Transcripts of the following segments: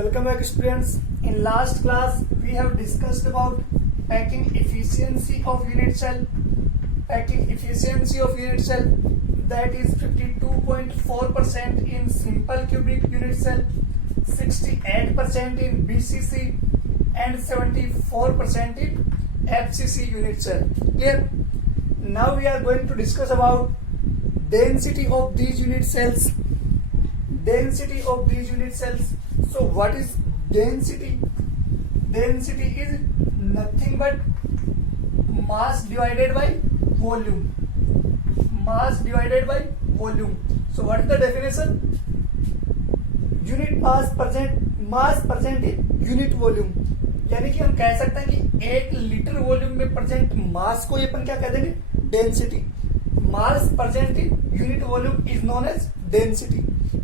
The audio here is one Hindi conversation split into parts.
Welcome back students. In last class we have discussed about packing efficiency of unit cell. Packing efficiency of unit cell, that is 52.4% in simple cubic unit cell, 68% in BCC and 74% in FCC unit cell. Clear? Now we are going to discuss about density of these unit cells. Density of these unit cells. So what is density? Density is nothing but mass divided by volume. Mass divided by volume. So what is the definition? Unit mass present in unit volume. यानी कि हम कह सकते हैं कि 1 लीटर वॉल्यूम में प्रेजेंट मास को ये अपन क्या कह देंगे? Density. Mass present in unit volume is known as density.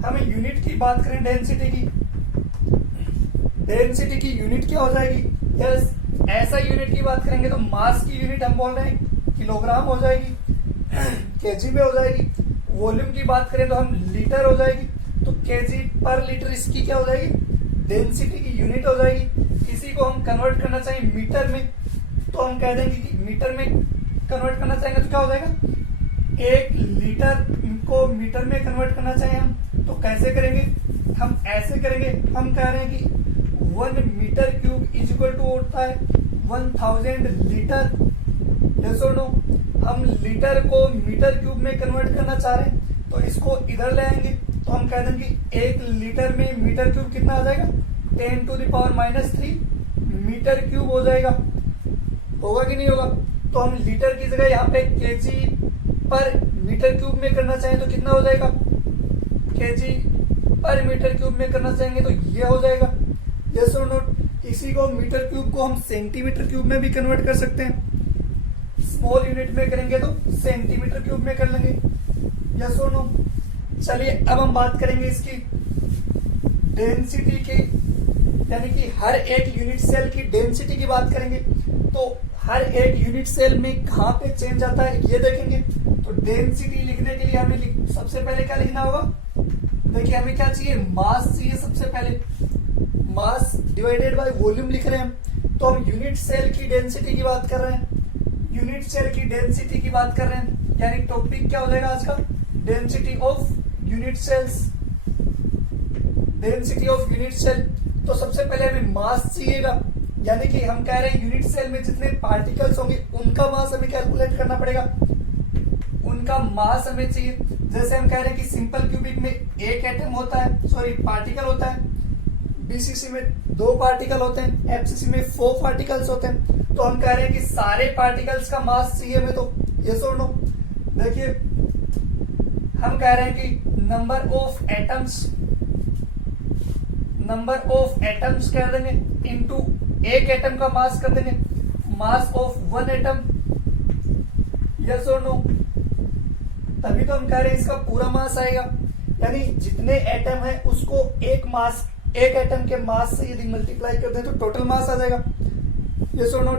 हमें यूनिट की बात करें डेंसिटी की, डेंसिटी की यूनिट क्या हो जाएगी? यस, ऐसा यूनिट की बात करेंगे तो मास की यूनिट हम बोल रहे हैं किलोग्राम हो जाएगी, केजी में हो जाएगी. वॉल्यूम की बात करें तो हम लीटर हो जाएगी, तो केजी पर लीटर इसकी क्या हो जाएगी? डेंसिटी की यूनिट हो जाएगी. इसी को हम कन्वर्ट करना चाहिए मीटर में, तो हम कह देंगे कि मीटर में कन्वर्ट करना चाहेंगे तो क्या हो जाएगा? 1 लीटर को मीटर में कन्वर्ट करना चाहिए हम, तो कैसे करेंगे? हम ऐसे करेंगे. हम कह रहे हैं कि 1 metre cube is equal to होता है 1000 लीटर. यस और नो? हम लीटर को मीटर क्यूब में कन्वर्ट करना चाह रहे हैं, तो इसको इधर ले आएंगे, तो हम कह देंगे 1 लीटर में मीटर क्यूब कितना आ जाएगा? 10 to the power -3 metre cube हो जाएगा. होगा कि नहीं होगा? तो हम लीटर की जगह यहाँ पे केजी पर मीटर क्यूब में करना चाहें तो कितना हो जाएगा? केजी पर मीटर क्यूब में करना चाहेंगे तो ये हो जाएगा. यस और नोट? इसी को मीटर क्यूब को हम सेंटीमीटर क्यूब में भी कन्वर्ट कर सकते हैं. स्मॉल यूनिट में करेंगे तो सेंटीमीटर क्यूब में कर लेंगे. यस और नो? चलिए अब हम बात करेंगे इसकी डेंसिटी की, यानी कि हर एक यूनिट सेल की डेंसिटी की बात करेंगे. तो हर एक यूनिट सेल में कहाँ पे चेंज आता है ये देखेंगे. तो डेंसिटी लिखने के लिए हमें सबसे पहले क्या लिखना होगा? देखिए हमें क्या चाहिए? मास चाहिए. सबसे पहले मास डिवाइडेड बाय वॉल्यूम लिख रहे हैं हम, तो हम यूनिट सेल की डेंसिटी की बात कर रहे हैं. यूनिट सेल की डेंसिटी की बात कर रहे हैं, यानी टॉपिक क्या हो जाएगा आज का? Density of unit cells. Density of unit cell. तो सबसे पहले हमें मास चाहिएगा, यानी कि हम कह रहे हैं यूनिट सेल में जितने पार्टिकल्स होंगे उनका मास हमें कैलकुलेट करना पड़ेगा. उनका मास हमें चाहिए. जैसे हम कह रहे हैं कि सिंपल क्यूबिक में 1 एटम होता है, सॉरी पार्टिकल होता है, बीसीसी में 2 पार्टिकल होते हैं, एफसीसी में 4 पार्टिकल्स होते हैं. तो हम कह रहे हैं कि सारे पार्टिकल्स का मास चाहिए हमें. तो यस और नो? देखिए हम कह रहे हैं कि नंबर ऑफ एटम्स कह देंगे इनटू एक एटम का मास कर देंगे, मास ऑफ 1 एटम. यस और नो? तभी तो हम कह रहे हैं इसका पूरा मास आएगा. यानी जितने एटम है उसको एक एटम के मास से यदि मल्टीप्लाई कर दें तो टोटल मास आ जाएगा. यस और नो?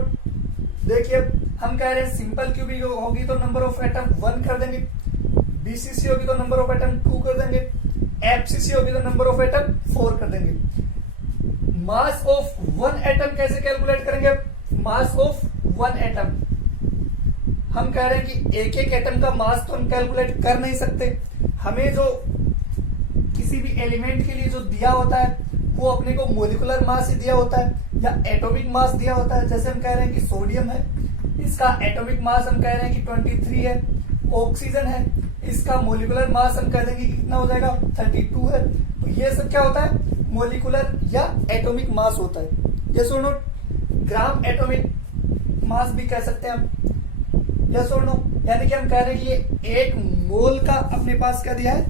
देखिए हम कह रहे हैं सिंपल क्यूबिक होगी तो नंबर ऑफ एटम 1 कर देंगे, बीसीसी होगी तो नंबर ऑफ एटम 2 कर देंगे, एफसीसी होगी तो नंबर ऑफ एटम 4 कर देंगे. मास ऑफ 1 एटम कैसे कैलकुलेट करेंगे? मास ऑफ 1 एटम, हम कह रहे हैं कि एक एटम का मास तो हम कैलकुलेट कर नहीं सकते. हमें जो किसी भी एलिमेंट के लिए जो दिया होता है वो अपने को मोलिकुलर मास ही दिया होता है या एटॉमिक मास दिया होता है. जैसे हम कह रहे हैं कि सोडियम है, इसका एटॉमिक मास हम कह रहे हैं कि 23 है. ऑक्सीजन है, इसका मोलिकुलर मास हम कह देंगे कितना हो जाएगा? 32 है. तो ये सब क्या होता है? मोलिकुलर या एटॉमिक मास होता है. यस और नो? ग्राम एटॉमिक मास भी कह सकते हैं हम. यस और नो? यानी कि हम कह रहे हैं कि ये 1 मोल का अपने पास क्या दिया है?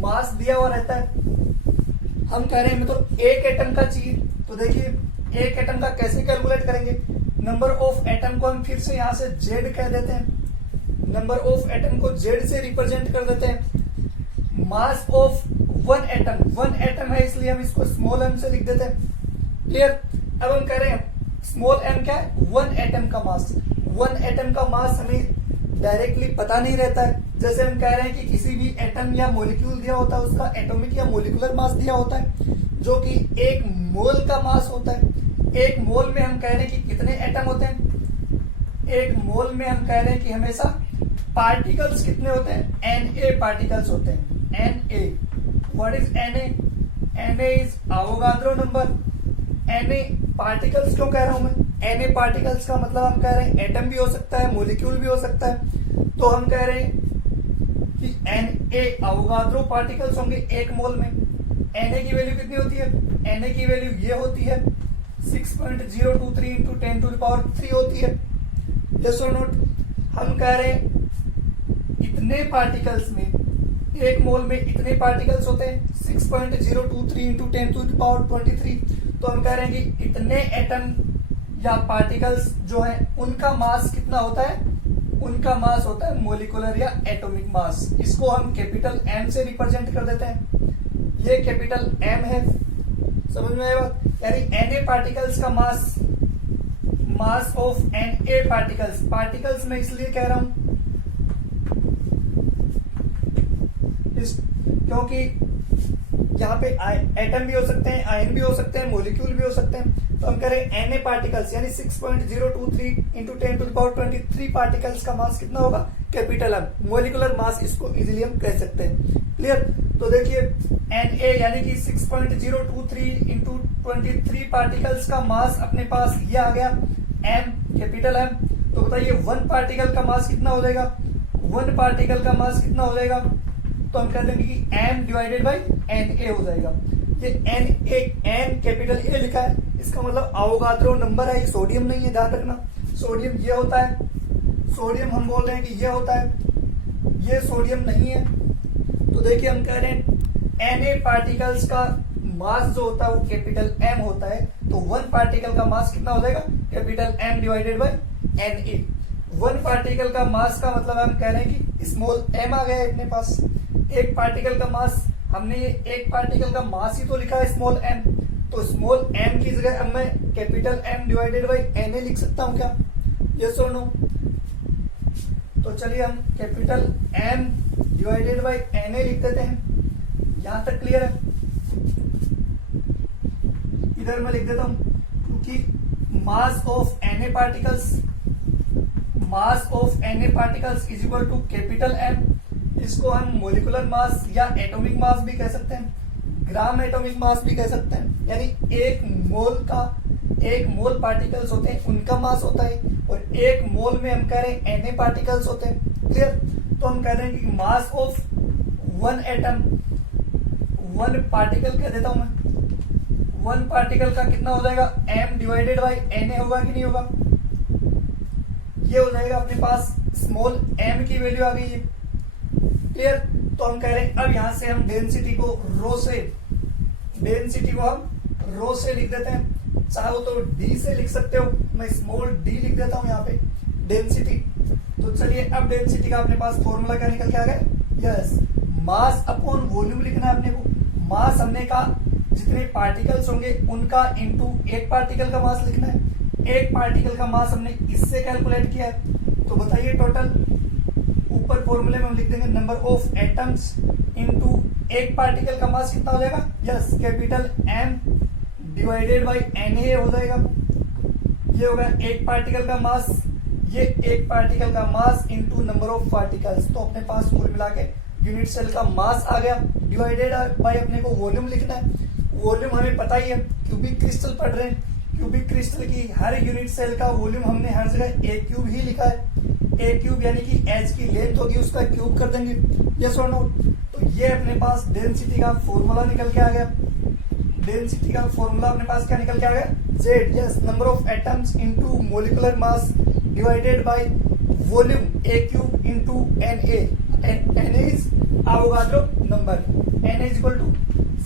मास दिया हुआ रहता है. हम कह रहे हैं हमें तो 1 एटम का चाहिए. तो देखिए 1 एटम का कैसे कैलकुलेट करेंगे? नंबर ऑफ एटम को हम फिर से यहां से जेड कह देते हैं. नंबर ऑफ एटम को जेड से रिप्रेजेंट कर देते हैं. मास ऑफ 1 एटम है इसलिए हम इसको स्मॉल एम से लिख देते हैं. क्लियर? अब हम कह रहे हैं स्मॉल एम क्या है? 1 एटम का मास. 1 एटम का मास हमें डायरेक्टली पता नहीं रहता है, जैसे हम कह रहे हैं कि किसी भी एटम या मॉलिक्यूल दिया होता है, उसका एटॉमिक या मॉलिक्यूलर मास दिया होता है, जो कि 1 मोल का मास होता है। 1 मोल में हम कह रहे हैं कि कितने एटम होते हैं? 1 मोल में हम कह रहे हैं कि हमेशा पार्टिकल्स कितने होते हैं? Na पार्टिकल्स होते हैं। Na, what is Na? Na is Avogadro number. Na particles क्यों कह रहा हूं मैं? Na पार्टिकल्स का मतलब हम कह रहे हैं एटम भी हो सकता है, मॉलिक्यूल भी हो सकता है। तो हम कह रहे हैं कि Na एवोगाड्रो पार्टिकल्स होंगे 1 मोल में। Na की वैल्यू कितनी होती है? Na की वैल्यू ये होती है 6.023 इंटू 10⁻³ होती है। यस और नोट? हम कह रहे हैं इतने पार्टिकल्स में, 1 मोल में इतने पार्टिकल्स होते हैं 6.023 इंटू 10⁻23। तो हम कह रहे हैं कि इतने एटम या पार्टिकल्स जो है उनका मास कितना होता है? उनका मास होता है मोलिकुलर या एटॉमिक मास। इसको हम कैपिटल M से रिप्रेजेंट कर देते हैं। ये कैपिटल M है, समझ में आया बात? यानी Na पार्टिकल्स का मास ऑफ Na पार्टिकल्स में इसलिए कह रहा हूं क्योंकि यहाँ पे एटम भी हो सकते हैं, आयन भी हो सकते हैं, मॉलिक्यूल भी हो सकते हैं। तो हम कह रहे हैं Na पार्टिकल्स यानी 6.023 इंटू 10⁻23 पार्टिकल्स का मास कितना होगा? Capital M। मोलिकुलर मास इसको इजीली हम कह सकते हैं। क्लियर? तो देखिए Na यानी कि 6.023 इंटू 23 पार्टिकल्स का मास अपने पास ये आ गया M, कैपिटल M। तो बताइए 1 पार्टिकल का मास कितना हो जाएगा? 1 पार्टिकल का मास कितना हो जाएगा? तो हम कह देंगे कि M डिवाइडेड बाई Na हो जाएगा। ये N कैपिटल A लिखा है, इसका मतलब एवोगाड्रो नंबर है, सोडियम नहीं है, ध्यान रखना। सोडियम ये होता है, सोडियम हम बोल रहे हैं कि ये होता है, ये सोडियम नहीं है। तो देखिए हम कह रहे हैं Na पार्टिकल्स का मास जो होता है वो कैपिटल M होता है। तो 1 पार्टिकल का मास कितना हो जाएगा? Capital M divided by Na। 1 particle का मास का मतलब हम कह रहे हैं कि स्मॉल m आ गया है अपने पास। 1 पार्टिकल का मास, हमने ये 1 पार्टिकल का मास ही तो लिखा है स्मॉल m, तो स्मॉल m की जगह अब मैं capital M divided by Na लिख सकता हूं क्या? यस और नो? तो चलिए हम capital M divided by Na लिख देते हैं। यहां तक क्लियर है? इधर मैं लिख देता हूं क्योंकि mass of Na particles is equal to capital M। इसको हम मोलिकुलर मास या एटॉमिक मास भी कह सकते हैं, ग्राम एटॉमिक मास भी कह सकते हैं। यानी 1 मोल पार्टिकल्स होते हैं उनका मास होता है, और 1 मोल में हम कह रहे हैं Na पार्टिकल्स होते हैं। क्लियर? तो हम कह रहे हैं कि मास ऑफ 1 एटम, 1 पार्टिकल कह देता हूं मैं, 1 पार्टिकल का कितना हो जाएगा? M डिवाइडेड बाई Na होगा कि नहीं होगा? ये हो जाएगा अपने पास स्मॉल m की वैल्यू आ गई है। क्लियर? तो हम कह रहे हैं अब यहां से हम डेंसिटी को रो से लिख देते हैं। चाहो तो d से लिख सकते हो, मैं स्मॉल d लिख देता हूं यहाँ पे डेंसिटी। तो चलिए अब डेंसिटी का अपने पास फॉर्मूला क्या निकल के आ गया? यस, मास अपॉन वॉल्यूम लिखना है अपने को। मास हमने कहा जितने पार्टिकल्स होंगे उनका इंटू 1 पार्टिकल का मास लिखना है। 1 पार्टिकल का मास हमने इससे कैलकुलेट किया है। तो बताइए टोटल ऊपर फॉर्मूले में हम लिख देंगे number of atoms into 1 particle का मास कितना हो जाएगा? Yes, capital M divided by Na हो जाएगा। ये होगा 1 पार्टिकल का मास, ये 1 पार्टिकल का mass into number of particles. तो अपने पास कुल मिला के यूनिट सेल का मास आ गया, डिवाइडेड बाई अपने को वॉल्यूम लिखना है। वॉल्यूम हमें पता ही है, क्यूबिक क्रिस्टल पढ़ रहे हैं, क्यूबिक क्रिस्टल की हर यूनिट सेल का वॉल्यूम हमने हर जगह A³ ही लिखा है। A³ यानी कि H की लेंथ होगी उसका क्यूब कर देंगे। यस और नो? तो ये अपने पास डेंसिटी का फॉर्मूला निकल के आ गया। डेंसिटी का फॉर्मूला अपने पास क्या निकल के आ गया? Z, yes, number of atoms into molecular mass divided by volume A³ into Na। Na is Avogadro number. Na is equal to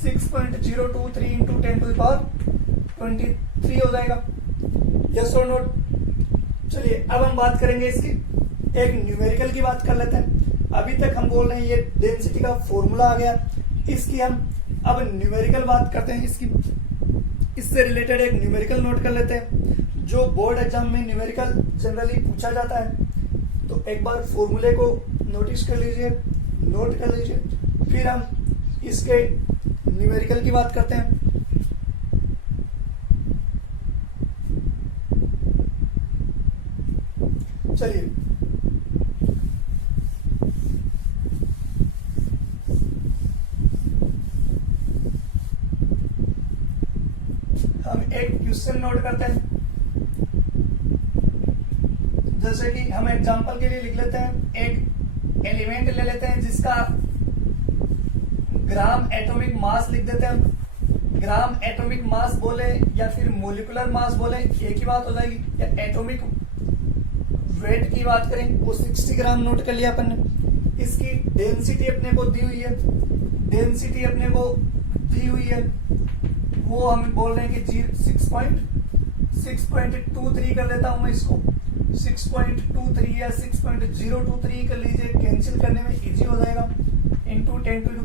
6.023 into 10⁻23 हो जाएगा। यस और नोट? चलिए अब हम बात करेंगे इसकी एक न्यूमेरिकल की बात कर लेते हैं। अभी तक हम बोल रहे हैं ये डेंसिटी का फॉर्मूला आ गया, इसकी हम अब न्यूमेरिकल बात करते हैं। इससे रिलेटेड एक न्यूमेरिकल नोट कर लेते हैं जो बोर्ड एग्जाम में न्यूमेरिकल जनरली पूछा जाता है। तो एक बार फॉर्मूले को नोटिस कर लीजिए, नोट कर लीजिए। फिर हम इसके न्यूमेरिकल की बात करते हैं। चलिए हम एक क्वेश्चन नोट करते हैं। जैसे कि हम एग्जांपल के लिए लिख लेते हैं, एक एलिमेंट ले लेते हैं जिसका ग्राम एटॉमिक मास लिख देते हैं। ग्राम एटॉमिक मास बोले या फिर मोलिकुलर मास बोले एक ही बात हो जाएगी। या एटॉमिक वेट की बात करें वो 60 ग्राम नोट कर लिया अपन ने। इसकी डेंसिटी अपने को दी हुई है, डेंसिटी अपने को दी हुई है, वो हम बोल रहे हैं कि 6.23 कर लेता हूं मैं इसको। 6.23 या 6.023 कर लीजिए, कैंसिल करने में इजी हो जाएगा। इंटू 10 टू द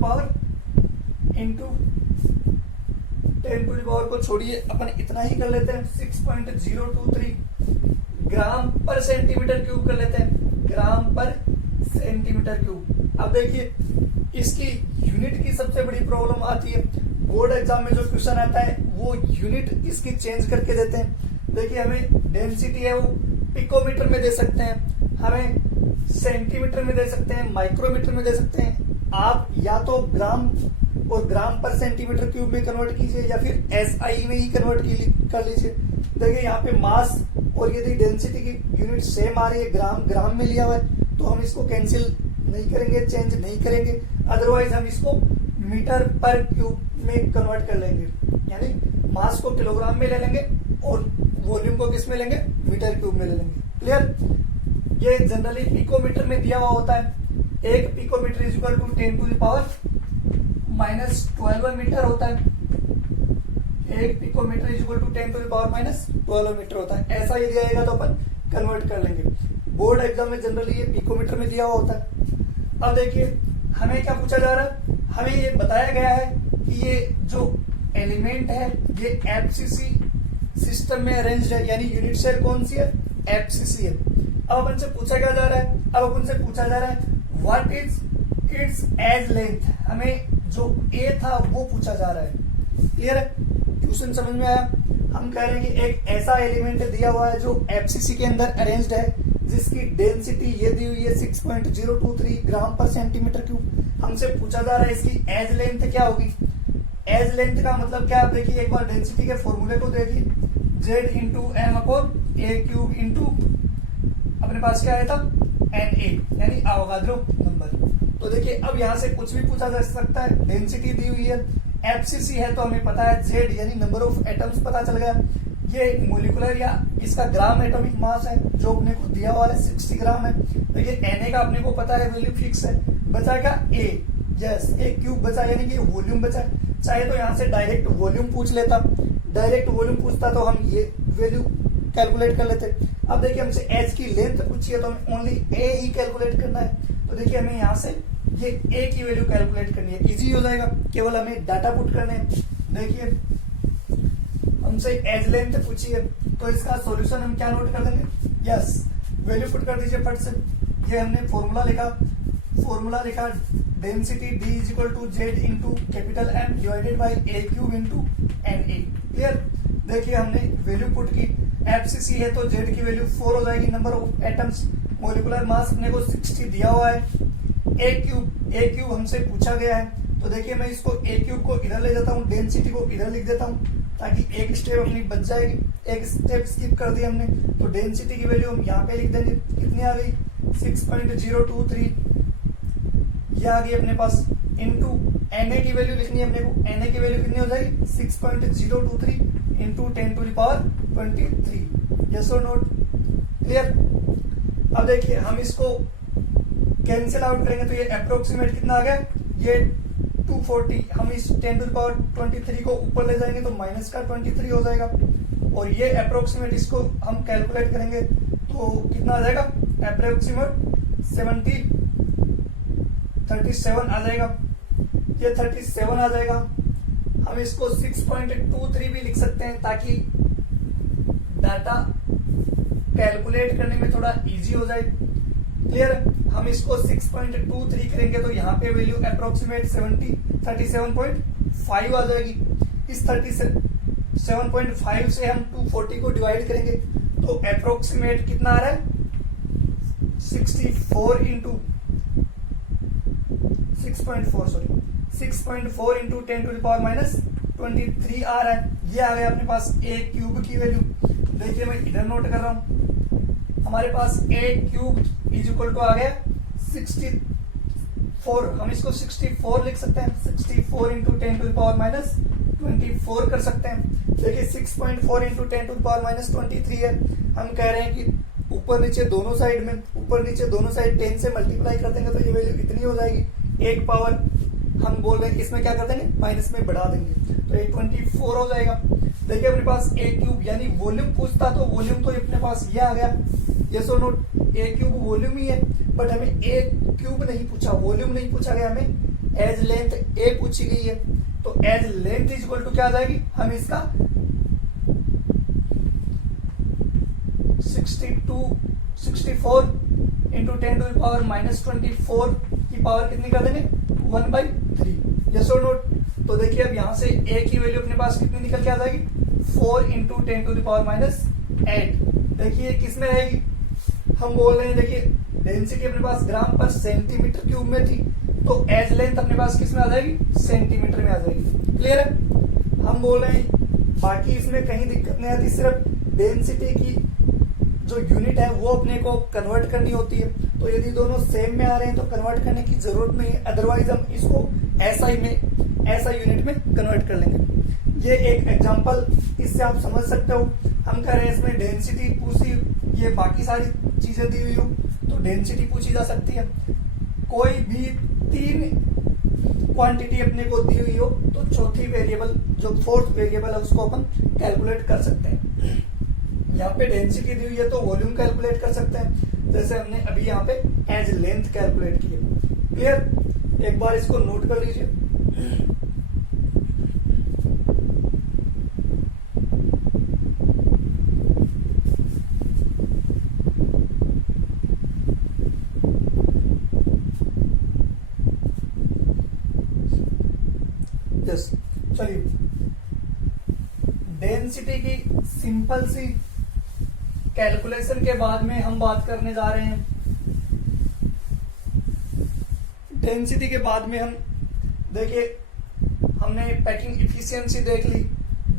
पावर को छोड़िए, अपन इतना ही कर लेते हैं। 6.023 ग्राम पर सेंटीमीटर क्यूब कर लेते हैं, ग्राम पर सेंटीमीटर क्यूब। अब देखिए इसकी यूनिट की सबसे बड़ी प्रॉब्लम आती है। बोर्ड एग्जाम में जो क्वेश्चन आता है वो यूनिट इसकी चेंज करके देते हैं। देखिए हमें डेंसिटी है वो पिकोमीटर में दे सकते हैं, हमें सेंटीमीटर में दे सकते हैं, माइक्रोमीटर में दे सकते हैं। आप या तो ग्राम और ग्राम पर सेंटीमीटर क्यूब में कन्वर्ट कीजिए या फिर एसआई में ही कन्वर्ट कर लीजिए। देखिए यहाँ पे मास और यदि डेंसिटी की यूनिट सेम आ रही है, ग्राम में लिया हुआ है, तो हम इसको कैंसिल नहीं करेंगे, चेंज नहीं करेंगे। अदरवाइज हम इसको मीटर पर क्यूब में कन्वर्ट कर लेंगे, यानी मास को किलोग्राम में ले लेंगे और वॉल्यूम को किस में लेंगे, मीटर क्यूब में ले लेंगे। क्लियर? ये जनरली पिकोमीटर में दिया हुआ होता है। एक picometre is equal to 10 to the power -12 metre होता है। एक picometre is equal to 10 to the power -12 metre होता है। ऐसा यदि आएगा तो अपन कन्वर्ट कर लेंगे। बोर्ड एग्जाम में जनरली ये पिकोमीटर में दिया हुआ होता है। अब देखिए हमें क्या पूछा जा रहा है, हमें ये बताया गया है कि ये जो एलिमेंट है ये एफसीसी सिस्टम में अरेंज्ड है, यानी यूनिट सेल कौन सी है, एफसीसी है। अब अपन से पूछा क्या जा रहा है, अब अपन से पूछा जा रहा है what is its edge length. हमें जो ए था वो पूछा जा रहा है। क्लियर है? क्वेश्चन समझ में आया? हम कह रहे हैं कि एक ऐसा एलिमेंट दिया हुआ है जो एफसीसी के अंदर अरेंज्ड है, जिसकी डेंसिटी ये दी हुई है 6.023 ग्राम पर सेंटीमीटर क्यूब। हमसे पूछा जा रहा है इसकी एज लेंथ क्या होगी। एज लेंथ का मतलब क्या, आप देखिए एक बार डेंसिटी के फॉर्मूले को देखिए, z इंटू एम अपॉन ए क्यूब इंटू अपने पास क्या आया था, Na, यानी अवोगाद्रो नंबर। तो देखिए अब यहाँ से कुछ भी पूछा जा सकता है। डेंसिटी दी हुई है, एफसीसी है तो हमें पता है z यानी नंबर ऑफ एटम्स पता चल गया। ये मोलिकुलर या इसका ग्राम एटॉमिक मास है जो अपने को दिया हुआ है 60 ग्राम है। तो ये Na का अपने को पता है, वैल्यू फिक्स है। बचा क्या, A, यस ए क्यूब बचा, यानी कि वॉल्यूम बचा। चाहे तो यहाँ से डायरेक्ट वॉल्यूम पूछ लेता, डायरेक्ट वॉल्यूम पूछता तो हम ये वैल्यू कैलकुलेट कर लेते। अब देखिए हमसे एच की लेंथ पूछी है तो हमें ओनली ए ही कैलकुलेट करना है। तो देखिए हमें यहाँ से ये ए की वैल्यू कैलकुलेट करनी है, इजी हो जाएगा। केवल हमें डाटा पुट करने हैं। देखिए हमसे एज लेंथ पूछी है तो इसका सॉल्यूशन हम क्या नोट कर देंगे, यस वैल्यू पुट कर दीजिए फट से। ये हमने फॉर्मूला लिखा density D is equal to Z into capital M divided by a cube into Na। Clear? देखिए हमने वैल्यू पुट की, एफसीसी है तो जेड की वैल्यू 4 हो जाएगी, number of atoms, molecular mass अपने को 60 दिया हुआ है। ए क्यूब हमसे पूछा गया है, तो देखिए मैं इसको ए क्यूब को इधर ले जाता हूँ, डेंसिटी को इधर लिख देता हूँ ताकि एक स्टेप अपनी बच जाएगी। एक स्टेप स्किप कर दिया हमने, तो डेंसिटी की वैल्यू हम यहाँ पे लिख देंगे, कितनी आ गई 6.023, यह आ गई अपने पास, इनटू Na की वैल्यू लिखनी है अपने को। Na की वैल्यू कितनी हो जाएगी 6.023 into 10 to the power 23। Yes और नोट? क्लियर? अब देखिए हम इसको कैंसिल आउट करेंगे तो ये अप्रोक्सीमेट कितना आ गया, ये 240। हम इस 10 टू द पावर 23 को ऊपर ले जाएंगे तो माइनस का 23 हो जाएगा, और ये अप्रोक्सीमेट इसको हम कैलकुलेट करेंगे तो कितना आ जाएगा, अप्रोक्सीमेट 37 आ जाएगा। ये 37 आ जाएगा। हम इसको 6.23 भी लिख सकते हैं ताकि डाटा कैलकुलेट करने में थोड़ा इजी हो जाए। क्लियर। हम इसको 6.23 करेंगे तो यहाँ पे वैल्यू अप्रोक्सीमेट 37.5 आ जाएगी। इस 37.5 से हम 240 को डिवाइड करेंगे तो अप्रोक्सीमेट कितना आ रहा है, 64 इंटू 6.4 इंटू 10⁻⁻23 आ रहा है। ये आ गया अपने पास ए क्यूब की वैल्यू। देखिए मैं इधर नोट कर रहा हूं, हमारे पास ए क्यूब इज इक्वल टू आ गया 64। हम इसको 64 लिख सकते हैं, 64 इंटू 10⁻⁻24 कर सकते हैं। देखिए 6.4 इंटू 10⁻⁻23 है। हम कह रहे हैं कि ऊपर नीचे दोनों साइड 10 से मल्टीप्लाई कर देंगे तो ये वैल्यू इतनी हो जाएगी। एक पावर हम बोल रहे हैं इसमें क्या कर देंगे, माइनस में बढ़ा देंगे तो ये 24 हो जाएगा। देखिए अपने पास ए क्यूब यानी वॉल्यूम पूछता तो वॉल्यूम तो अपने पास ये आ गया, यस और नोट, ए क्यूब वॉल्यूम ही है, बट हमें ए क्यूब नहीं पूछा, वॉल्यूम नहीं पूछा गया, हमें एज लेंथ ए पूछी गई है। तो edge length is equal to क्या आ जाएगी, हम इसका 64 इंटू 10⁻⁻24 की पावर कितनी कर देंगे, 1/3, यस और नोट। तो देखिए अब यहां से ए की वैल्यू अपने पास कितनी निकल के आ जाएगी, 4 इंटू 10⁻⁸। देखिए किस में रहेगी, हम बोल रहे हैं देखिए डेंसिटी अपने पास ग्राम पर सेंटीमीटर क्यूब में थी, तो एज लेंथ अपने पास किस में आ जाएगी, सेंटीमीटर में आ जाएगी। क्लियर है। हम बोल रहे हैं बाकी इसमें कहीं दिक्कत नहीं आती, सिर्फ डेंसिटी की जो यूनिट है वो अपने को कन्वर्ट करनी होती है। तो यदि दोनों सेम में आ रहे हैं तो कन्वर्ट करने की जरूरत नहीं है, अदरवाइज हम इसको ऐसा यूनिट में कन्वर्ट कर लेंगे। ये एक एग्जांपल, इससे आप समझ सकते हो। हम कह रहे हैं इसमें डेंसिटी पूछी, ये बाकी सारी चीजें दी हुई हो तो डेंसिटी पूछी जा सकती है। कोई भी 3 क्वांटिटी अपने को दी हुई हो तो चौथी वेरिएबल जो फोर्थ वेरिएबल है उसको अपन कैलकुलेट कर सकते हैं। यहाँ पे डेंसिटी दी हुई है तो वॉल्यूम कैलकुलेट कर सकते हैं, जैसे हमने अभी यहाँ पे एज लेंथ कैलकुलेट की है। क्लियर, एक बार इसको नोट कर लीजिए। यस, चलिए डेंसिटी की सिंपल सी कैलकुलेशन के बाद में हम बात करने जा रहे हैं। डेंसिटी के बाद में हम देखिए हमने पैकिंग इफिशियंसी देख ली,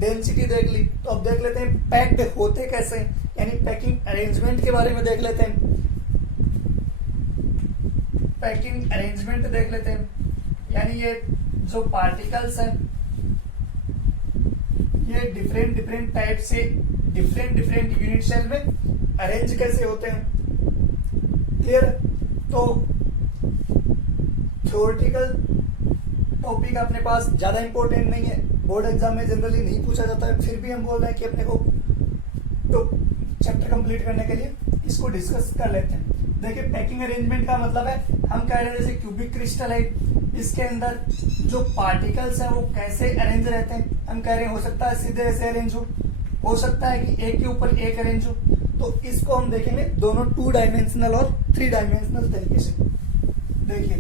डेंसिटी देख ली, तो अब देख लेते हैं पैक्ड होते कैसे, यानी पैकिंग अरेंजमेंट के बारे में देख लेते हैं। पैकिंग अरेंजमेंट देख लेते हैं, यानी ये जो पार्टिकल्स हैं ये डिफरेंट टाइप से डिफरेंट यूनिट सेल में अरेंज कैसे होते हैं। क्लियर। तो थ्योरेटिकल टॉपिक अपने पास ज्यादा इंपॉर्टेंट नहीं है, बोर्ड एग्जाम में जनरली नहीं पूछा जाता है, फिर भी हम बोल रहे हैं कि अपने को तो चैप्टर कंप्लीट करने के लिए इसको डिस्कस कर लेते हैं। देखिए पैकिंग अरेंजमेंट का मतलब है, हम कह रहे हैं जैसे क्यूबिक क्रिस्टल है, इसके अंदर जो पार्टिकल्स हैं वो कैसे अरेंज रहते हैं। हम कह रहे हैं हो सकता है सीधे ऐसे अरेंज हो सकता है कि एक के ऊपर एक अरेंज हो। तो इसको हम देखेंगे दोनों 2 डायमेंशनल और 3 डायमेंशनल तरीके से। देखिए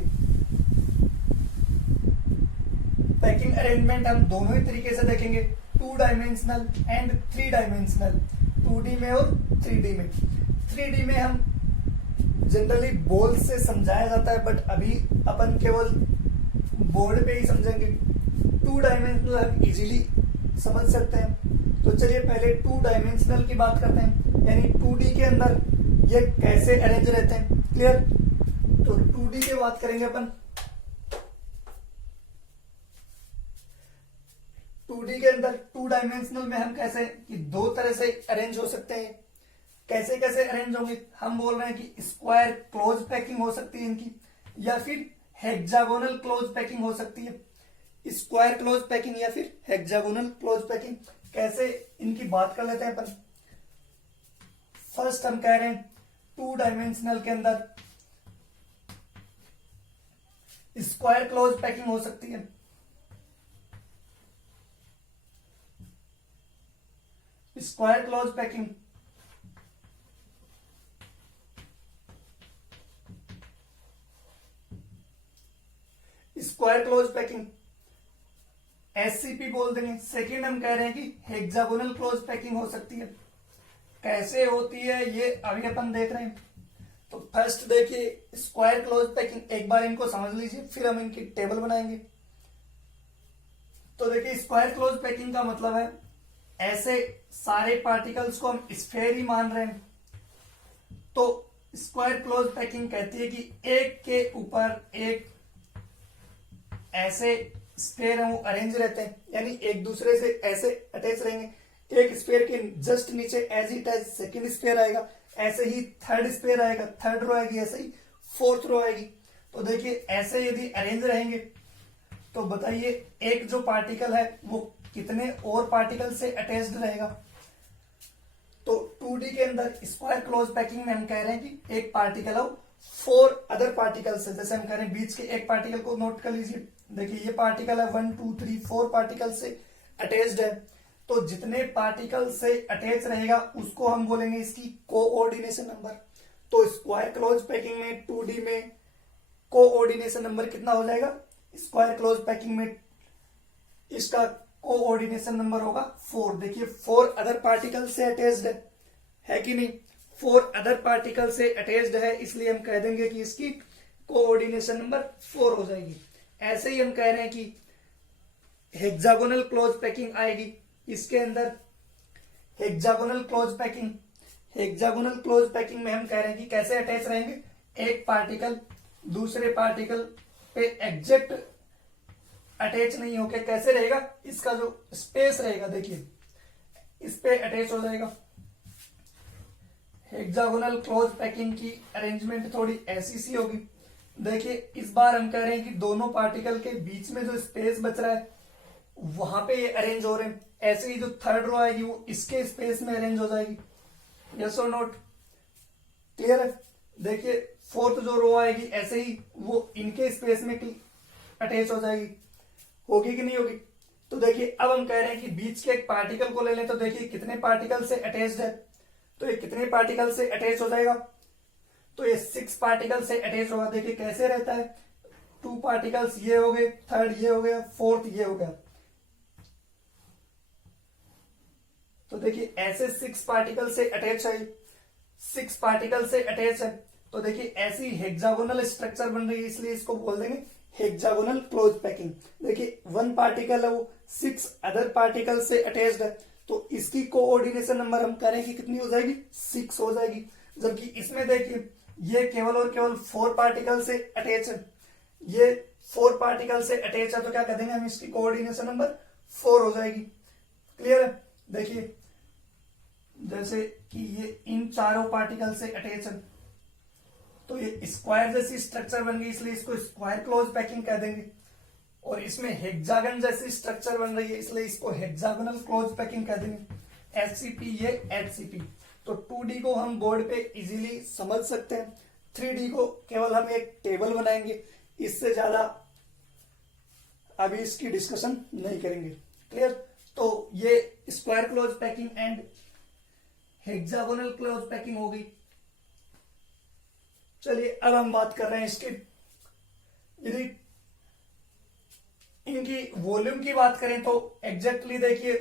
पैकिंग अरेंजमेंट हम दोनों ही तरीके से देखेंगे, 2 डायमेंशनल एंड 3 डायमेंशनल, 2D में और 3D में। 3D में हम जनरली बॉल से समझाया जाता है, बट अभी अपन केवल बोर्ड पे ही समझेंगे। 2 डायमेंशनल हम इजीली समझ सकते हैं। तो चलिए पहले 2 डायमेंशनल की बात करते हैं, यानी 2D के अंदर ये कैसे अरेंज रहते हैं। क्लियर। तो 2D की बात करेंगे अपन। 2D के अंदर 2 डायमेंशनल में हम कैसे कि 2 तरह से अरेंज हो सकते हैं। कैसे कैसे अरेंज होंगे, हम बोल रहे हैं कि स्क्वायर क्लोज पैकिंग हो सकती है इनकी, या फिर हेक्सागोनल क्लोज पैकिंग हो सकती है। स्क्वायर क्लोज पैकिंग या फिर हेक्सागोनल क्लोज पैकिंग, कैसे इनकी बात कर लेते हैं अपन। फर्स्ट हम कह रहे हैं 2 डायमेंशनल के अंदर स्क्वायर क्लोज पैकिंग हो सकती है। Square close packing square close packing SCP बोल देंगे। सेकेंड हम कह रहे हैं कि हेक्सागोनल क्लोज पैकिंग हो सकती है। कैसे होती है ये अभी अपन देख रहे हैं। तो फर्स्ट देखिए स्क्वायर क्लोज पैकिंग, एक बार इनको समझ लीजिए फिर हम इनकी टेबल बनाएंगे। तो देखिए स्क्वायर क्लोज पैकिंग का मतलब है ऐसे सारे पार्टिकल्स को हम स्फेयर ही मान रहे हैं। तो स्क्वायर क्लोज पैकिंग कहती है कि एक के ऊपर एक ऐसे स्फेयर हैं वो अरेंज रहते हैं, यानी एक दूसरे से ऐसे अटैच रहेंगे। एक स्फेयर के जस्ट नीचे as it as second sphere आएगा, ऐसे ही थर्ड स्फेयर आएगा, थर्ड रो आएगी, ऐसे ही फोर्थ रो आएगी। तो देखिए ऐसे यदि अरेंज रहेंगे तो बताइए एक जो पार्टिकल है वो कितने और पार्टिकल से अटैच्ड रहेगा। तो 2D के अंदर स्क्वायर क्लोज पैकिंग में हम कह रहे हैं कि एक पार्टिकल हो 4 अदर पार्टिकल से, जैसे हम कह रहे हैं बीच के एक पार्टिकल को नोट कर लीजिए। देखिए ये पार्टिकल है 1 2 3 4 पार्टिकल से अटैच्ड है। तो जितने पार्टिकल से अटैच रहेगा उसको हम बोलेंगे इसकी कोऑर्डिनेशन नंबर। तो स्क्वायर क्लोज पैकिंग में 2D में कोऑर्डिनेशन नंबर कितना हो जाएगा? स्क्वायर क्लोज पैकिंग में इसका कोऑर्डिनेशन नंबर होगा 4। देखिए 4 अदर पार्टिकल से अटैच्ड है कि नहीं? 4 अदर पार्टिकल से अटैच्ड है, इसलिए हम कह देंगे कि इसकी कोऑर्डिनेशन नंबर 4 हो जाएगी। ऐसे ही हम कह रहे हैं कि हेक्सागोनल क्लोज पैकिंग आएगी। इसके अंदर हेक्सागोनल क्लोज पैकिंग में हम कह रहे हैं कि कैसे अटैच रहेंगे? एक पार्टिकल दूसरे पार्टिकल पे एग्जैक्ट अटैच नहीं होके कैसे रहेगा? इसका जो स्पेस रहेगा देखिए इस पे अटैच हो जाएगा। हेक्सागोनल क्लोज पैकिंग की अरेंजमेंट थोड़ी ऐसी सी होगी। देखिए इस बार हम कह रहे हैं कि दोनों पार्टिकल के बीच में जो स्पेस बच रहा है वहां पे ये अरेंज हो रहे हैं। ऐसे ही जो थर्ड रो आएगी वो इसके स्पेस में अरेंज हो जाएगी। यस और नोट? क्लियर है? देखिए फोर्थ जो रो आएगी ऐसे ही वो इनके स्पेस में अटैच हो जाएगी। होगी कि नहीं होगी? तो देखिए अब हम कह रहे हैं कि बीच के एक पार्टिकल को ले लें। तो देखिए कितने पार्टिकल से अटैच्ड है? तो ये कितने पार्टिकल से अटैच हो जाएगा? तो ये 6 पार्टिकल से अटैच होगा। देखिए कैसे रहता है, 2 पार्टिकल्स ये हो गए, थर्ड ये हो गया, फोर्थ ये हो गया। तो देखिए ऐसे 6 पार्टिकल से अटैच है, 6 पार्टिकल से अटैच है। तो देखिए ऐसी हेक्सागोनल स्ट्रक्चर बन रही है, इसलिए इसको बोल देंगे हेक्सागोनल क्लोज पैकिंग। देखिए 1 पार्टिकल है वो 6 अदर पार्टिकल से अटैच्ड है। तो इसकी कोऑर्डिनेशन नंबर हम करें कि कितनी हो जाएगी? 6 हो जाएगी। जबकि इसमें देखिए ये केवल और केवल 4 पार्टिकल से अटैच है, ये 4 पार्टिकल से अटैच है। तो क्या कह देंगे हम? इसकी कोऑर्डिनेशन नंबर 4 हो जाएगी। क्लियर है? देखिए जैसे कि ये इन चारों पार्टिकल से अटैच है तो ये स्क्वायर जैसी स्ट्रक्चर बन गई, इसलिए इसको स्क्वायर क्लोज पैकिंग कह देंगे। और इसमें हेक्सागन जैसी स्ट्रक्चर बन रही है, इसलिए इसको हेक्सागोनल क्लोज पैकिंग कह देंगे। एचसीपी ये एचसीपी। तो 2D को हम बोर्ड पे इजीली समझ सकते हैं, 3D को केवल हम एक टेबल बनाएंगे, इससे ज्यादा अभी इसकी डिस्कशन नहीं करेंगे। क्लियर? तो ये square close packing and hexagonal close packing होगी। चलिए अब हम बात कर रहे हैं इसके, यदि इनकी वॉल्यूम की बात करें तो एग्जैक्टली देखिए,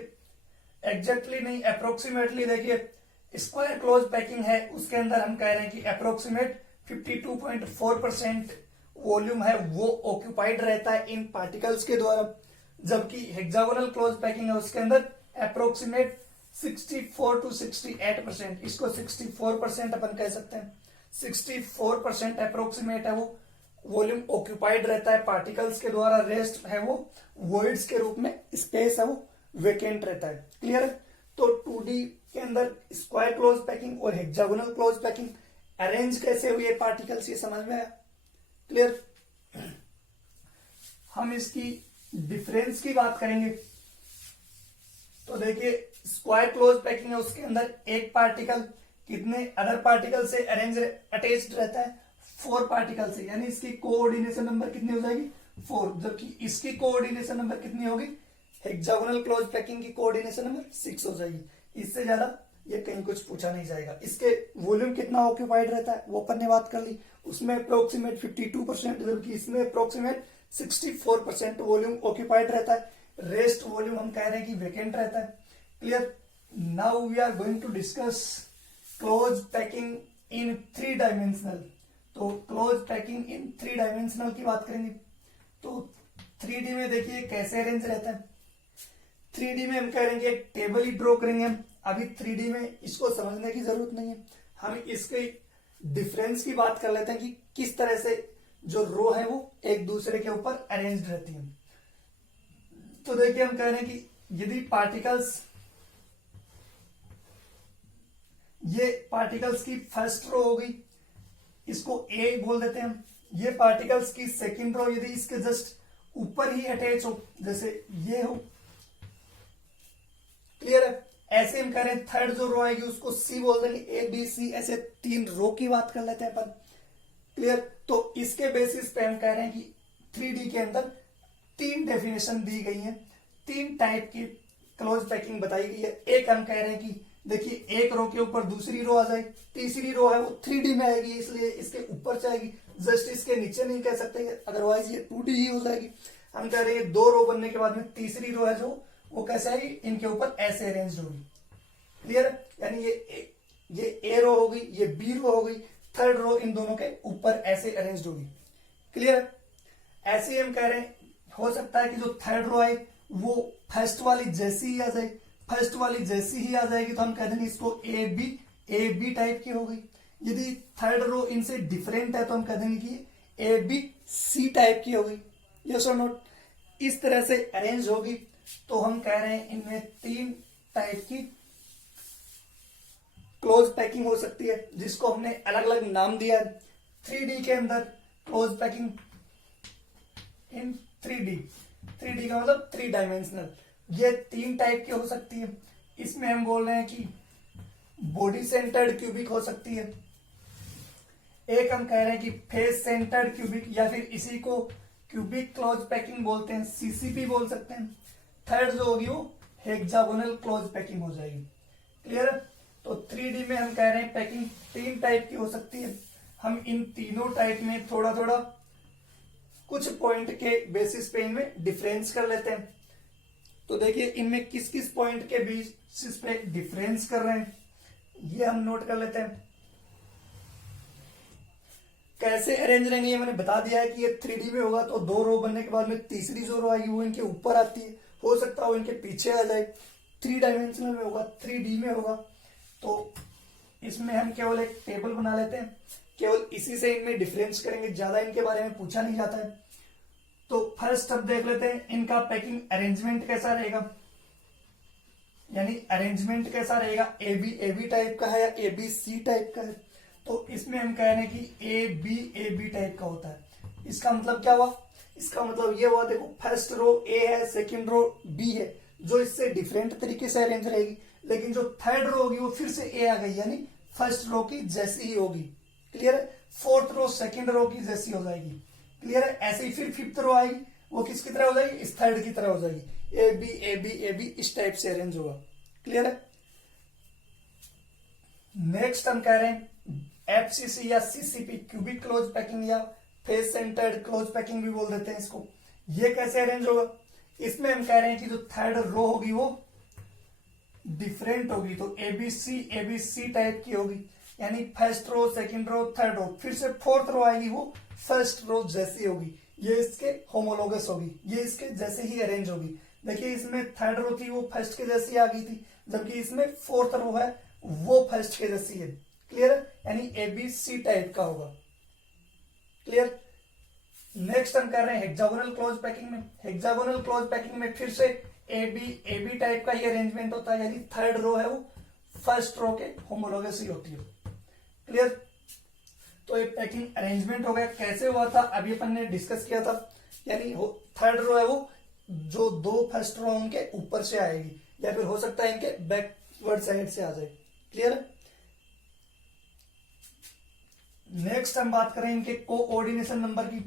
एग्जैक्टली नहीं अप्रोक्सीमेटली देखिए स्क्वायर क्लोज पैकिंग है उसके अंदर हम कह रहे हैं कि अप्रोक्सीमेट 52.4% वॉल्यूम है वो ऑक्यूपाइड रहता है इन पार्टिकल्स के द्वारा। जबकि हेक्सागोनल क्लोज पैकिंग है उसके अंदर अप्रोक्सीमेट 64 to 68%, इसको 64% अपन कह सकते हैं। 64% अप्रोक्सीमेट है वो वॉल्यूम ऑक्यूपाइड रहता है पार्टिकल्स के द्वारा। रेस्ट है वो वॉइड्स के रूप में, स्पेस है वो वेकेंट रहता है। क्लियर है? तो 2D के अंदर स्क्वायर क्लोज पैकिंग और हेक्सागोनल क्लोज पैकिंग अरेंज कैसे हुई है पार्टिकल्स, ये समझ में आया? क्लियर? हम इसकी डिफरेंस की बात करेंगे तो देखिए स्क्वायर क्लोज पैकिंग है उसके अंदर एक पार्टिकल कितने अदर पार्टिकल से अटैच्ड रहता है? 4 पार्टिकल से, यानी इसकी कोऑर्डिनेशन नंबर कितनी हो जाएगी? 4। जबकि इसकी कोऑर्डिनेशन नंबर कितनी होगी? हेक्सागोनल क्लोज पैकिंग की कोऑर्डिनेशन नंबर 6 हो जाएगी। इससे ज्यादा ये कहीं कुछ पूछा नहीं जाएगा। इसके वॉल्यूम कितना ऑक्यूपाइड रहता है वो अपन ने बात कर ली, उसमें अप्रोक्सीमेट 52%, जबकि इसमें अप्रोक्सीमेट 64% वॉल्यूम ऑक्यूपाइड रहता है, रेस्ट वॉल्यूम हम कह रहे हैं कि वेकेंट रहता है। Clear. Now we are going to discuss close packing in 3 dimensional. तो क्लोज पैकिंग इन 3 डायमेंशनल की बात करेंगे तो 3D में देखिए कैसे अरेंज रहता है। 3D में हम करेंगे एक टेबल ही ड्रॉ करेंगे हम। अभी 3D में इसको समझने की जरूरत नहीं है, हम इसके डिफरेंस की बात कर लेते हैं कि किस तरह से जो रो है वो एक दूसरे के ऊपर अरेंज्ड रहती है। तो देखिए हम कह रहे हैं कि यदि पार्टिकल्स, ये पार्टिकल्स की फर्स्ट रो होगी, इसको ए बोल देते हैं हम। ये पार्टिकल्स की सेकंड रो यदि इसके जस्ट ऊपर ही अटैच हो, जैसे ये हो, क्लियर है। ऐसे हम कह रहे हैं थर्ड जो रो आएगी उसको सी बोल देंगे, ए बी सी, ऐसे 3 रो की बात कर लेते हैं अपन। क्लियर। तो इसके बेसिस पे हम कह रहे हैं कि 3D के अंदर 3 डेफिनेशन दी गई है, 3 टाइप की क्लोज पैकिंग बताई गई है। एक हम कह रहे हैं कि देखिए एक रो के ऊपर दूसरी रो आ जाए, तीसरी रो है वो 3D में आएगी इसलिए इसके ऊपर जाएगी, जस्ट इसके नीचे नहीं कह सकते, अदरवाइज ये 2D ही हो जाएगी। हम कह रहे हैं 2 रो बनने के बाद में तीसरी रो है जो वो कैसे आएगी, इनके ऊपर ऐसे अरेंज होगी। क्लियर। यानी ये ए रो होगी, ये बी रो होगी, थर्ड रो इन दोनों के ऊपर ऐसे अरेंज होगी। क्लियर। ऐसे ही हम कह रहे हैं हो सकता है कि जो थर्ड रो आए वो फर्स्ट वाली जैसी ही आ जाए, फर्स्ट वाली जैसी ही आ जाएगी तो हम कह देंगे इसको ए बी टाइप की होगी। यदि थर्ड रो इनसे डिफरेंट है तो हम कह देंगे कि ए बी सी टाइप की होगी। यस और नोट। इस तरह से अरेंज होगी। तो हम कह रहे हैं इनमें 3 टाइप की क्लोज पैकिंग हो सकती है जिसको हमने अलग अलग नाम दिया है। 3D के अंदर क्लोज पैकिंग इन 3D का मतलब 3 डायमेंशनल, ये 3 टाइप की हो सकती है। इसमें हम बोल रहे हैं कि बॉडी सेंटर्ड क्यूबिक हो सकती है, एक हम कह रहे हैं कि फेस सेंटर्ड क्यूबिक या फिर इसी को क्यूबिक क्लोज पैकिंग बोलते हैं, सीसीपी बोल सकते हैं। थर्ड जो होगी वो हेक्सागोनल क्लोज पैकिंग हो जाएगी। क्लियर। तो 3D में हम कह रहे हैं पैकिंग 3 टाइप की हो सकती है। हम इन तीनों टाइप में थोड़ा थोड़ा कुछ पॉइंट के बेसिस पे इनमें डिफरेंस कर लेते हैं। तो देखिए इनमें किस किस पॉइंट के बेसिस पे डिफरेंस कर रहे हैं ये हम नोट कर लेते हैं। कैसे अरेंज रहेंगे ये मैंने बता दिया है कि ये 3D में होगा तो 2 रो बनने के बाद में तीसरी जो रो आएगी वो इनके ऊपर आती है, हो सकता है वो इनके पीछे आ जाए। 3 डायमेंशनल में होगा, 3D में होगा। तो इसमें हम केवल एक टेबल बना लेते हैं, केवल इसी से इनमें डिफरेंस करेंगे, ज्यादा इनके बारे में पूछा नहीं जाता है। तो फर्स्ट अब देख लेते हैं इनका पैकिंग अरेंजमेंट कैसा रहेगा, यानी अरेंजमेंट कैसा रहेगा, ए बी टाइप का है या ए बी सी टाइप का है। तो इसमें हम कह रहे हैं कि ए बी टाइप का होता है। इसका मतलब क्या हुआ, इसका मतलब ये हुआ देखो फर्स्ट रो ए है, सेकंड रो बी है, जो इससे डिफरेंट तरीके से अरेंज रहेगी, लेकिन जो थर्ड रो होगी वो फिर से ए आ गई, यानी फर्स्ट रो की जैसी ही होगी। क्लियर है। फोर्थ रो सेकंड रो की जैसी हो जाएगी। क्लियर है। ऐसे ही फिर फिफ्थ रो आएगी वो किसकी तरह हो जाएगी, इस थर्ड की तरह हो जाएगी, ए बी इस टाइप से अरेंज होगा। क्लियर है। नेक्स्ट हम कह रहे हैं एफसीसी या सीसीपी क्यूबिक क्लोज पैकिंग या फेस सेंटर्ड क्लोज पैकिंग भी बोल देते हैं इसको। ये कैसे अरेंज होगा, इसमें हम कह रहे हैं कि जो थर्ड रो होगी वो डिफरेंट होगी, तो एबीसी टाइप की होगी, यानी first row second row third row, फिर से फोर्थ रो आएगी वो फर्स्ट रो जैसी होगी, ये इसके होमोलोगस होगी, ये इसके जैसे ही अरेंज होगी। देखिए इसमें थर्ड रो थी वो फर्स्ट के जैसी आ गई थी, जबकि इसमें फोर्थ रो है वो फर्स्ट के जैसी है। क्लियर है। यानी एबीसी टाइप का होगा। क्लियर। नेक्स्ट हम कर रहे हैं हेक्सागोनल क्लोज पैकिंग में। हेक्सागोनल क्लोज पैकिंग में फिर से एबी टाइप का ही अरेंजमेंट होता है, यानी थर्ड रो है वो फर्स्ट रो के होमोलोगस ही होती है। क्लियर। तो ये पैकिंग अरेंजमेंट हो गया। कैसे हुआ था अभी अपन ने डिस्कस किया था, यानी थर्ड रो है वो जो 2 फर्स्ट रो उनके ऊपर से आएगी, या फिर हो सकता है इनके बैकवर्ड साइड से आ जाए। क्लियर है। नेक्स्ट हम बात करें इनके कोऑर्डिनेशन नंबर की।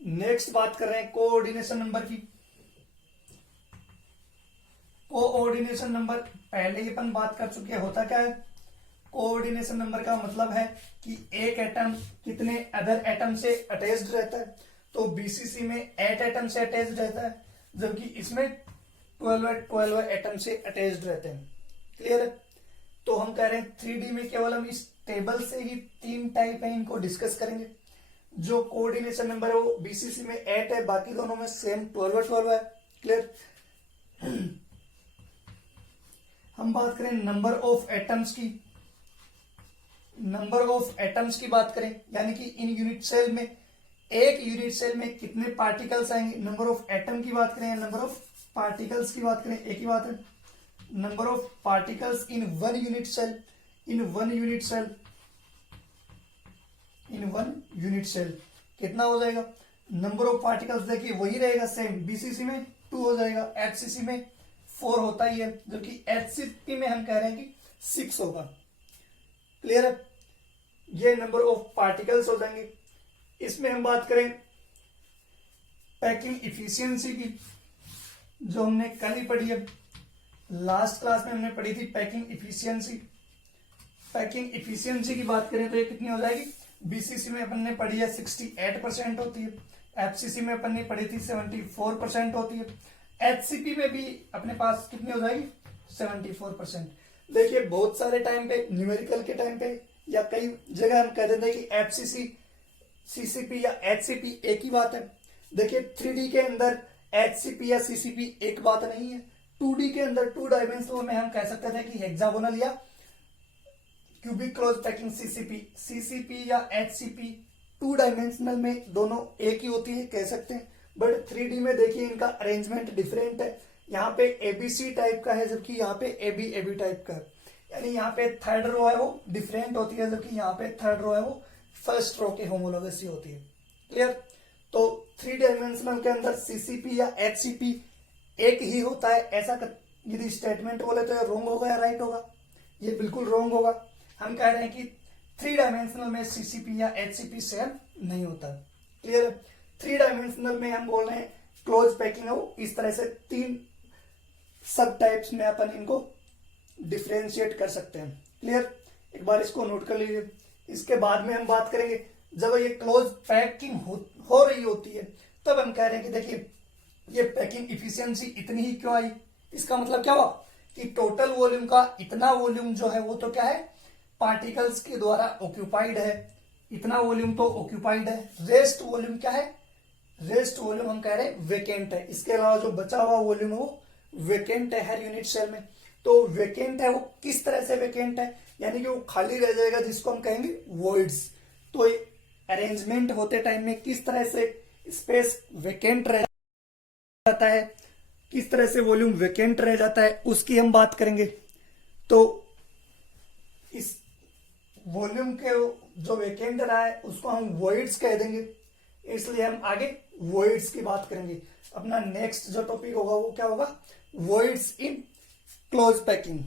नेक्स्ट बात कर रहे हैं कोऑर्डिनेशन नंबर की। कोऑर्डिनेशन नंबर पहले ही अपन बात कर चुके हैं, होता क्या है, कोऑर्डिनेशन नंबर का मतलब है कि एक एटम कितने अदर एटम से अटैच्ड रहता है। तो बीसीसी में 8 एटम से अटैच रहता है, जबकि इसमें 12 एटम से अटैच्ड रहते हैं। क्लियर है? तो हम कह रहे हैं 3D में केवल हम इस टेबल से ही 3 टाइप है, इनको डिस्कस करेंगे। जो कोऑर्डिनेशन नंबर है वो बीसीसी में 8 है, बाकी दोनों में सेम 12 है। क्लियर? हम बात करें नंबर ऑफ एटम्स की। नंबर ऑफ एटम्स की बात करें, यानी कि इन यूनिट सेल में, एक यूनिट सेल में कितने पार्टिकल्स आएंगे। नंबर ऑफ एटम की बात करें या नंबर ऑफ पार्टिकल्स की बात करें, एक ही बात है। Number of particles in one unit cell, in one unit cell, in one unit cell कितना हो जाएगा। नंबर ऑफ पार्टिकल्स देखिए वही रहेगा सेम, बीसीसी में 2 हो जाएगा, एचसीसी में 4 होता ही है, जबकि एचसीपी में हम कह रहे हैं कि 6 होगा। क्लियर है? ये नंबर ऑफ पार्टिकल्स हो जाएंगे। इसमें हम बात करें पैकिंग इफिशियंसी की, जो हमने कल ही पढ़ी है, लास्ट क्लास में हमने पढ़ी थी पैकिंग इफिशियंसी। पैकिंग इफिशियंसी की बात करें तो ये कितनी हो जाएगी। बीसीसी में अपन ने पढ़ी है 68% होती है, एफसीसी में अपन ने पढ़ी थी 74% होती है, एचसीपी में भी अपने पास कितनी हो जाएगी 74%। देखिए बहुत सारे टाइम पे, न्यूमेरिकल के टाइम पे या कई जगह हम कह देते हैं कि एफसीसी, सीसीपी या एचसीपी एक ही बात है। देखिए 3D के अंदर एचसीपी या सीसीपी एक बात नहीं है। 2D के अंदर 2 डायमेंशनल में हम कह सकते थे कि हेक्सागोनल या cubic close packing CCP, CCP या एचसीपी 2 डायमेंशनल में दोनों एक ही होती है कह सकते हैं। बट 3D में देखिए इनका अरेंजमेंट डिफरेंट है। यहाँ पे एबीसी टाइप का है, जबकि यहाँ पे एबी एबी टाइप का है। यानी यहाँ पे थर्ड रो है वो डिफरेंट होती है, जबकि यहाँ पे थर्ड रो है वो फर्स्ट रो के होमोलोगस ही होती है। क्लियर? तो 3 डायमेंशनल के अंदर सीसीपी या एचसीपी एक ही होता है, ऐसा यदि स्टेटमेंट बोले तो रॉन्ग होगा या राइट होगा? ये बिल्कुल रॉन्ग होगा। हम कह रहे हैं कि 3 डायमेंशनल में सीसीपी या एचसीपी सेम नहीं होता। क्लियर? 3 डायमेंशनल में हम बोल रहे हैं क्लोज पैकिंग है वो इस तरह से 3 सब टाइप्स में अपन इनको डिफ्रेंशिएट कर सकते हैं। क्लियर? एक बार इसको नोट कर लीजिए। इसके बाद में हम बात करेंगे जब ये क्लोज पैकिंग हो रही होती है, तब हम कह रहे हैं कि देखिए ये पैकिंग इफिशियंसी इतनी ही क्यों आई। इसका मतलब क्या हुआ कि टोटल वॉल्यूम का इतना वॉल्यूम जो है वो तो क्या है, पार्टिकल्स के द्वारा ऑक्यूपाइड है, इतना वॉल्यूम तो ऑक्यूपाइड है। रेस्ट वॉल्यूम क्या है, रेस्ट वॉल्यूम हम कह रहे हैं वेकेंट है। इसके अलावा जो बचा हुआ वॉल्यूम है वो वेकेंट है हर यूनिट सेल में। तो वेकेंट है वो किस तरह से वेकेंट है, यानी कि वो खाली रह जाएगा, जिसको हम कहेंगे वॉइड्स। तो अरेंजमेंट होते टाइम में किस तरह से स्पेस वेकेंट रह जाता है, किस तरह से वॉल्यूम वेकेंट रह जाता है, उसकी हम बात करेंगे। तो इस वॉल्यूम के जो वेकेंट रहा है उसको हम वॉइड्स कह देंगे, इसलिए हम आगे वॉइड्स की बात करेंगे। अपना नेक्स्ट जो टॉपिक होगा वो क्या होगा, वॉइड्स इन क्लोज पैकिंग।